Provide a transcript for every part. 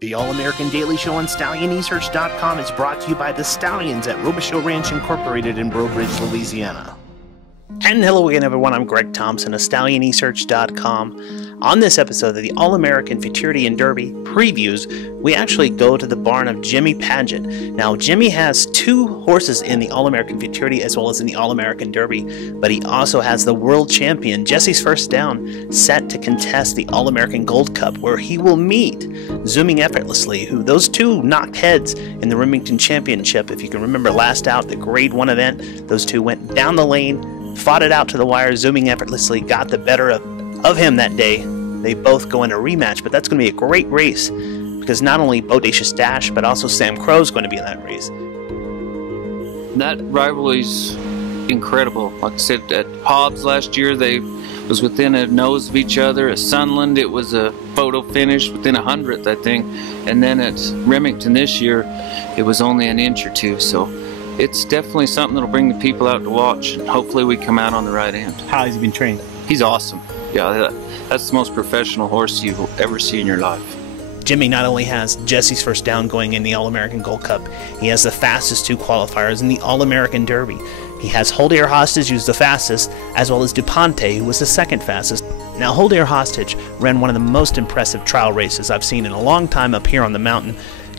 The All-American Daily Show on StallionResearch.com is brought to you by the Stallions at Robichaux Ranch Incorporated in Breaux Bridge, Louisiana. And hello again, everyone. I'm Greg Thompson of StallionResearch.com. On this episode of the All-American Futurity and Derby previews, we actually go to the barn of Jimmy Paget. Now, Jimmy has two horses in the All-American Futurity as well as in the All-American Derby, but he also has the world champion, Jesse's First Down, set to contest the All-American Gold Cup, where he will meet Zooming Effortlessly, who those two knocked heads in the Remington Championship. If you can remember last out, the Grade 1 event, those two went down the lane, fought it out to the wire. Zooming Effortlessly got the better of him that day. They both go in a rematch, but that's going to be a great race because not only Bodacious Dash, but also Sam Crow's going to be in that race. That rivalry's incredible. Like I said, at Hobbs last year, they was within a nose of each other. At Sunland, it was a photo finish within a hundredth, I think. And then at Remington this year, it was only an inch or two. So it's definitely something that'll bring the people out to watch, and hopefully we come out on the right end. How has he been trained? He's awesome. Yeah, that's the most professional horse you've ever seen in your life. Jimmy not only has Jesse's First Down going in the All-American Gold Cup, he has the fastest two qualifiers in the All-American Derby. He has Hold Air Hostage, who's the fastest, as well as DuPonte, who was the second fastest. Now, Hold Air Hostage ran one of the most impressive trial races I've seen in a long time up here on the mountain,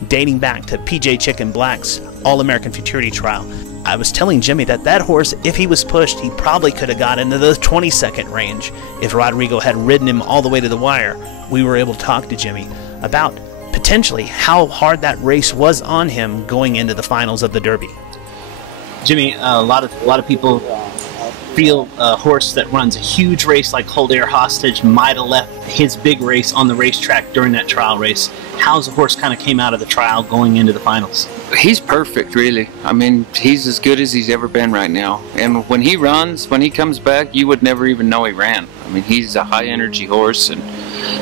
dating back to PJ Chicken Black's All-American Futurity trial. I was telling Jimmy that horse, if he was pushed, he probably could have got into the 22nd range if Rodrigo had ridden him all the way to the wire. We were able to talk to Jimmy about potentially how hard that race was on him going into the finals of the Derby. Jimmy, a lot of people feel a horse that runs a huge race like Hold Air Hostage might have left his big race on the racetrack during that trial race. How's the horse kind of came out of the trial going into the finals? He's perfect, really. I mean, he's as good as he's ever been right now. And when he runs, when he comes back, you would never even know he ran. I mean, he's a high-energy horse, and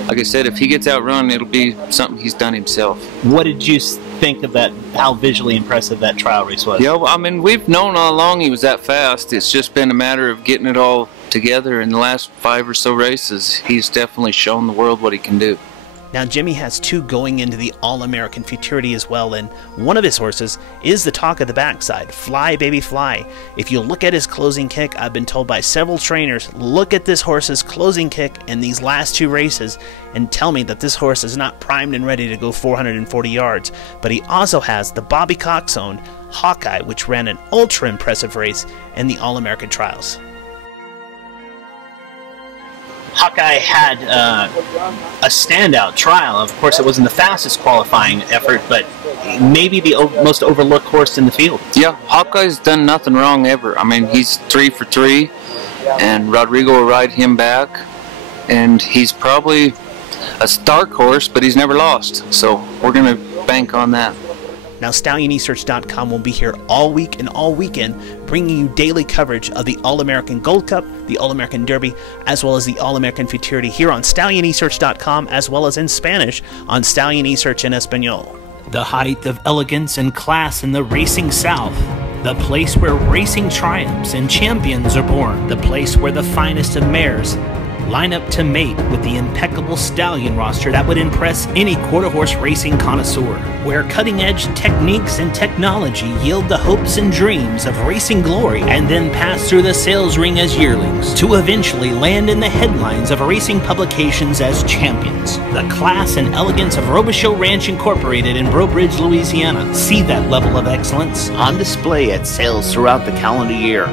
like I said, if he gets outrun, it'll be something he's done himself. What did you think of that, how visually impressive that trial race was? Yeah, well, I mean, we've known all along he was that fast. It's just been a matter of getting it all together. In the last 5 or so races, he's definitely shown the world what he can do. Now, Jimmy has two going into the All-American Futurity as well, and one of his horses is the talk of the backside, Fly Baby Fly. If you look at his closing kick, I've been told by several trainers, look at this horse's closing kick in these last two races and tell me that this horse is not primed and ready to go 440 yards. But he also has the Bobby Cox-owned Hawkeye, which ran an ultra-impressive race in the All-American Trials. Hawkeye had a standout trial. Of course, it wasn't the fastest qualifying effort, but maybe the most overlooked horse in the field. Yeah, Hawkeye's done nothing wrong ever. I mean, he's 3 for 3, and Rodrigo will ride him back, and he's probably a Stark horse, but he's never lost. So we're going to bank on that. Now, StallionResearch.com will be here all week and all weekend, bringing you daily coverage of the All-American Gold Cup, the All-American Derby, as well as the All-American Futurity here on StallionResearch.com, as well as in Spanish on Stallion Research en Español. The height of elegance and class in the racing South. The place where racing triumphs and champions are born. The place where the finest of mares line up to mate with the impeccable stallion roster that would impress any quarter-horse racing connoisseur, where cutting-edge techniques and technology yield the hopes and dreams of racing glory and then pass through the sales ring as yearlings to eventually land in the headlines of racing publications as champions. The class and elegance of Robichaux Ranch Incorporated in Breaux Bridge, Louisiana. See that level of excellence on display at sales throughout the calendar year.